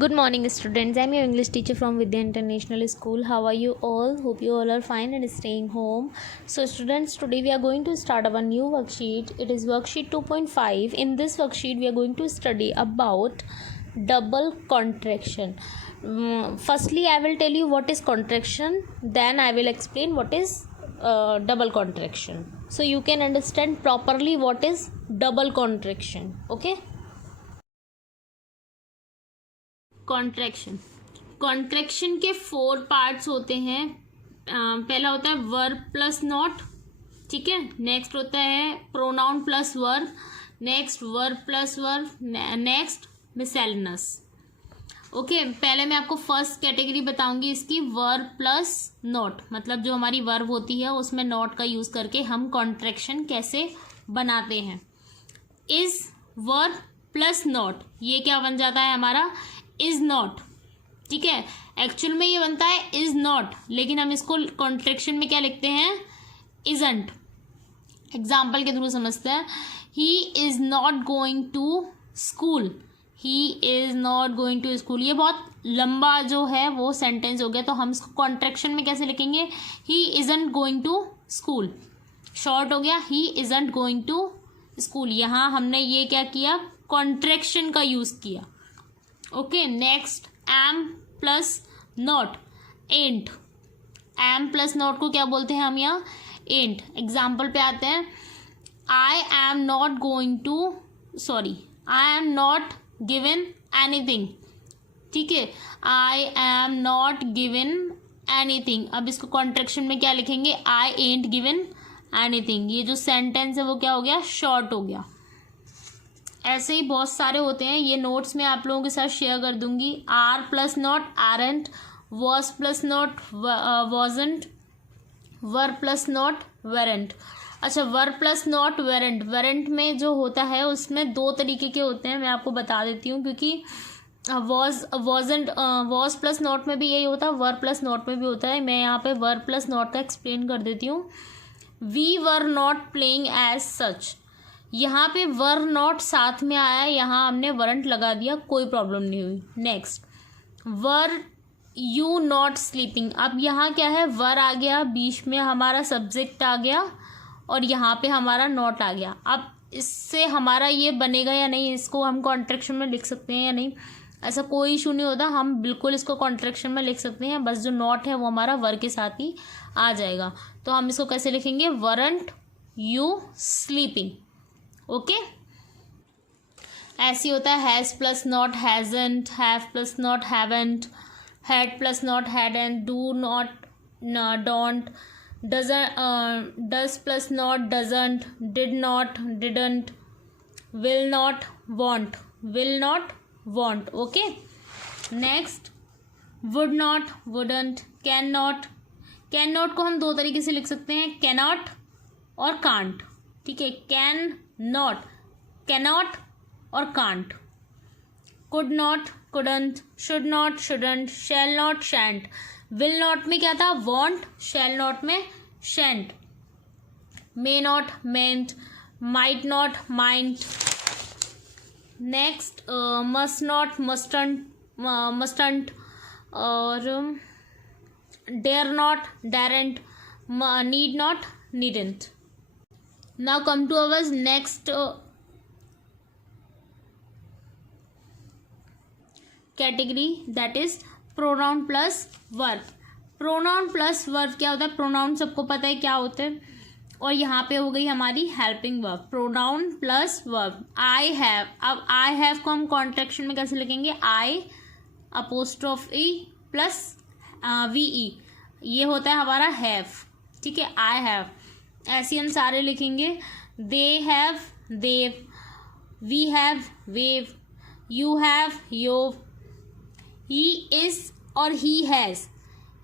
Good morning, students. I'm your English teacher from Vidya International School. How are you all? Hope you all are fine and staying home. So, students, today we are going to start our new worksheet. It is worksheet 2.5. In this worksheet, we are going to study about double contraction. Firstly, I will tell you what is contraction. Then I will explain what is double contraction. So you can understand properly what is double contraction. Okay. Contraction के 4 parts होते हैं. पहला होता है verb plus not, ठीक है. Next होता है pronoun plus verb, next verb plus verb, next miscellaneous. Okay, पहले मैं आपको फर्स्ट कैटेगरी बताऊंगी इसकी, वर्ब प्लस नॉट. मतलब जो हमारी वर्ब होती है उसमें नॉट का यूज़ करके हम कॉन्ट्रैक्शन कैसे बनाते हैं. इज वर्ब प्लस नॉट, ये क्या बन जाता है हमारा, इज नॉट. ठीक है, एक्चुअल में ये बनता है इज नॉट, लेकिन हम इसको कॉन्ट्रैक्शन में क्या लिखते हैं, इजंट. एग्जाम्पल के थ्रू समझते हैं. He is not going to school, he is not going to school. ये बहुत लंबा जो है वो सेंटेंस हो गया, तो हम इसको कॉन्ट्रैक्शन में कैसे लिखेंगे, he isn't going to school. Short हो गया, he isn't going to school. यहाँ हमने ये क्या किया, कॉन्ट्रैक्शन का यूज किया. Okay, next am plus not, ain't. Am plus not को क्या बोलते हैं हम यहाँ, एंट. एग्जाम्पल पे आते हैं. I am not going to, sorry, I am not given anything. ठीक है, I am not given anything. अब इसको कॉन्ट्रैक्शन में क्या लिखेंगे, आई एंट गिवन एनीथिंग. ये जो सेंटेंस है वो क्या हो गया, शॉर्ट हो गया. ऐसे ही बहुत सारे होते हैं, ये नोट्स में आप लोगों के साथ शेयर कर दूंगी. Are plus not aren't, was plus not wasn't, were plus not weren't. अच्छा, वर प्लस नॉट वेरेंट, वेरेंट में जो होता है उसमें 2 तरीके के होते हैं, मैं आपको बता देती हूँ. क्योंकि वॉज प्लस नॉट में भी यही होता है, वर प्लस नॉट में भी होता है. मैं यहाँ पे वर प्लस नॉट का एक्सप्लेन कर देती हूँ. We were not playing as such, यहाँ पे वर नॉट साथ में आया, यहाँ हमने वरंट लगा दिया, कोई प्रॉब्लम नहीं हुई. Next, were you not sleeping. अब यहाँ क्या है, वर आ गया, बीच में हमारा सब्जेक्ट आ गया और यहाँ पे हमारा नॉट आ गया. अब इससे हमारा ये बनेगा या नहीं, इसको हम कॉन्ट्रैक्शन में लिख सकते हैं या नहीं, ऐसा कोई इशू नहीं होता. हम बिल्कुल इसको कॉन्ट्रैक्शन में लिख सकते हैं, बस जो नॉट है वो हमारा वर के साथ ही आ जाएगा. तो हम इसको कैसे लिखेंगे, वरंट यू स्लीपिंग. ओके, ऐसे होता है has plus not hasn't, have plus not haven't, had plus not hadn't, do not don't, does plus not doesn't, did not didn't, will not won't, will not won't. Okay, next, would not wouldn't, can not. Can not को हम 2 तरीके से लिख सकते हैं, cannot और can't. ठीक है, कैन नॉट, कैनॉट और can't. Could not couldn't, should not shouldn't, shall not shan't. Will not में क्या था, वॉन्ट. शैल नॉट में shan't. May not mayn't, might not mightn't. Next, must not mustn't, mustn't. और dare not daren't, need not needn't. Now come to our next category, that is pronoun plus verb. pronoun plus verb क्या होता है, pronoun सबको पता है क्या होते हैं, और यहाँ पे हो गई हमारी helping verb. pronoun plus verb. I have, अब I have को हम कॉन्ट्रैक्शन में कैसे लिखेंगे, I apostrophe plus VE, ये होता है हमारा have. ठीक है, I have. ऐसे हम सारे लिखेंगे. They have they've, we have we've, you have you've, he is और ही हैज़,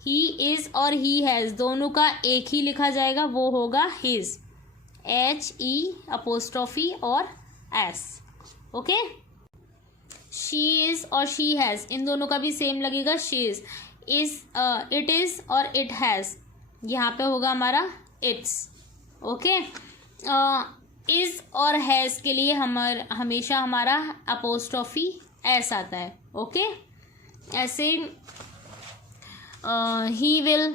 ही इज और ही हैज़ दोनों का एक ही लिखा जाएगा, वो होगा हिज, HE और S. ओके, शी इज और शी हैज़, इन दोनों का भी सेम लगेगा, शी इज. इट इज और इट हैज़, यहाँ पे होगा हमारा इट्स. ओके, इज और हैज़ के लिए हमेशा हमारा अपोस्ट्रोफी एस आता है. ओके, ऐसे ही विल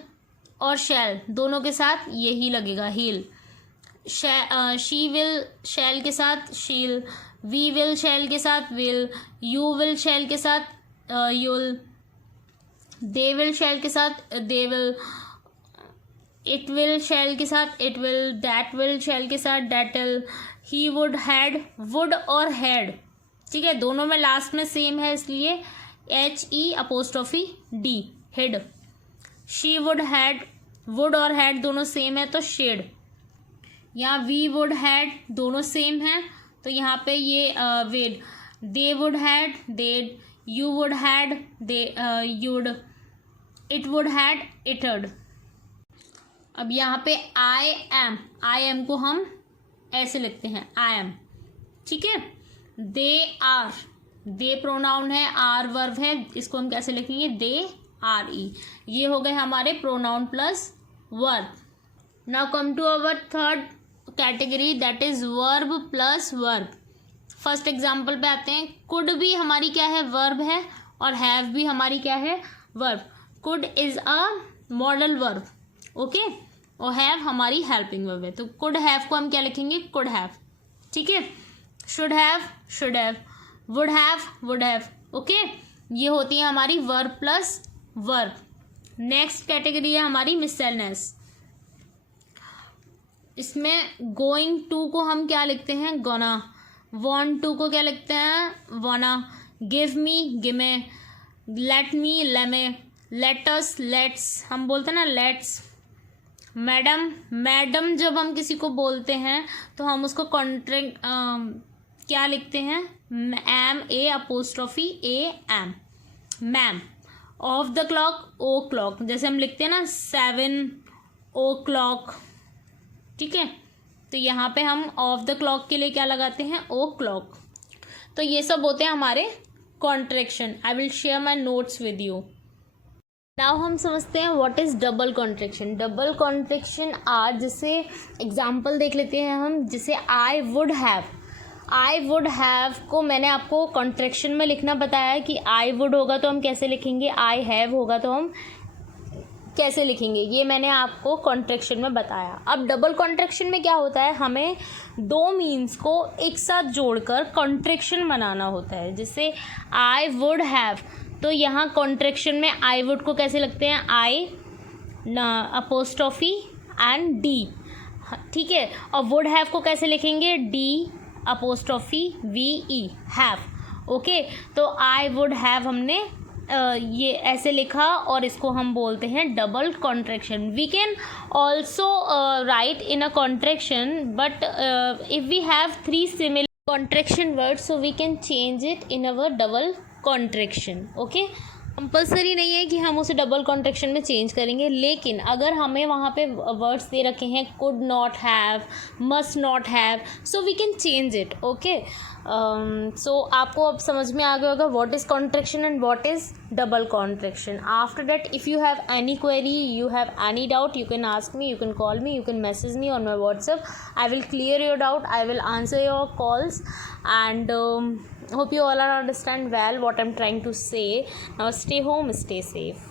और शैल दोनों के साथ यही लगेगा हील। शी विल शैल के साथ शील, वी विल शैल के साथ विल, यू विल शैल के साथ यूल, दे विल शैल के साथ दे विल, इट विल शैल के साथ इट विल, दैट विल शैल के साथ that will, he would had, would और हैड, ठीक है, दोनों में लास्ट में सेम है इसलिए HE'D he'd. She would had, would और हैड दोनों सेम है तो शेड। यहाँ वी वुड हैड दोनों सेम है तो यहाँ पे ये we'd. They would had they'd, you would had दे you'd, it would had it'd. अब यहाँ पे आई एम को हम ऐसे लिखते हैं आई एम, ठीक है। दे आर, दे प्रोनाउन है, आर वर्ब है, इसको हम कैसे लिखेंगे, दे आर ई। ये हो गए हमारे pronoun plus verb. Now come to our third category that is verb plus verb. First example पे आते हैं। कुड भी हमारी क्या है, वर्ब है, और हैव भी हमारी क्या है, verb. Could is a modal verb, okay, और हैव हमारी हेल्पिंग वर्ब है। तो कुड हैव को हम क्या लिखेंगे, कुड हैव, ठीक है। Should have, would have, okay. ये होती है हमारी verb plus verb. Next category है हमारी मिससेलनेस। इसमें गोइंग टू को हम क्या लिखते हैं, गोना। वॉन्ट टू को क्या लिखते हैं, wanna. Give me, gimme. Let me, lemme. Let us, let's, हम बोलते हैं ना लेट्स। मैडम जब हम किसी को बोलते हैं तो हम उसको कॉन्ट्रैक्ट क्या लिखते हैं, M A apostrophe A M, ma'am. Of the clock, o'clock, जैसे हम लिखते हैं ना 7 o'clock, ठीक है। तो यहाँ पे हम ऑफ द क्लॉक के लिए क्या लगाते हैं, ओ क्लॉक। तो ये सब होते हैं हमारे contraction. I will share my notes with you. Now हम समझते हैं what is double contraction. Double contraction are, जैसे एग्जाम्पल देख लेते हैं हम, जैसे आई वुड हैव को मैंने आपको कॉन्ट्रैक्शन में लिखना बताया कि आई वुड होगा तो हम कैसे लिखेंगे, आई हैव होगा तो हम कैसे लिखेंगे, ये मैंने आपको कॉन्ट्रैक्शन में बताया। अब डबल कॉन्ट्रैक्शन में क्या होता है, हमें दो मीन्स को एक साथ जोड़कर कॉन्ट्रैक्शन बनाना होता है। जैसे आई वुड हैव, तो यहाँ कॉन्ट्रैक्शन में आई वुड को कैसे लिखते हैं, आई अपोस्ट्रोफी एंड डी, ठीक है। और वुड हैव को कैसे लिखेंगे, D apostrophe V E, have, okay. तो आई वुड हैव हमने ये ऐसे लिखा और इसको हम बोलते हैं double contraction. We can also write in a contraction, but if we have 3 similar contraction words, so we can change it in our double contraction, okay. Compulsory नहीं है कि हम उसे डबल कॉन्ट्रैक्शन में चेंज करेंगे, लेकिन अगर हमें वहाँ पे वर्ड्स दे रखे हैं could not have, must not have, so we can change it, okay. So आपको अब समझ में आ गया होगा what is contraction and what is double contraction. After that if you have any query, you have any doubt, you can ask me, you can call me, you can message me on my WhatsApp. I will clear your doubt, I will answer your calls, and hope you all understand well what I'm trying to say. Now stay home, stay safe.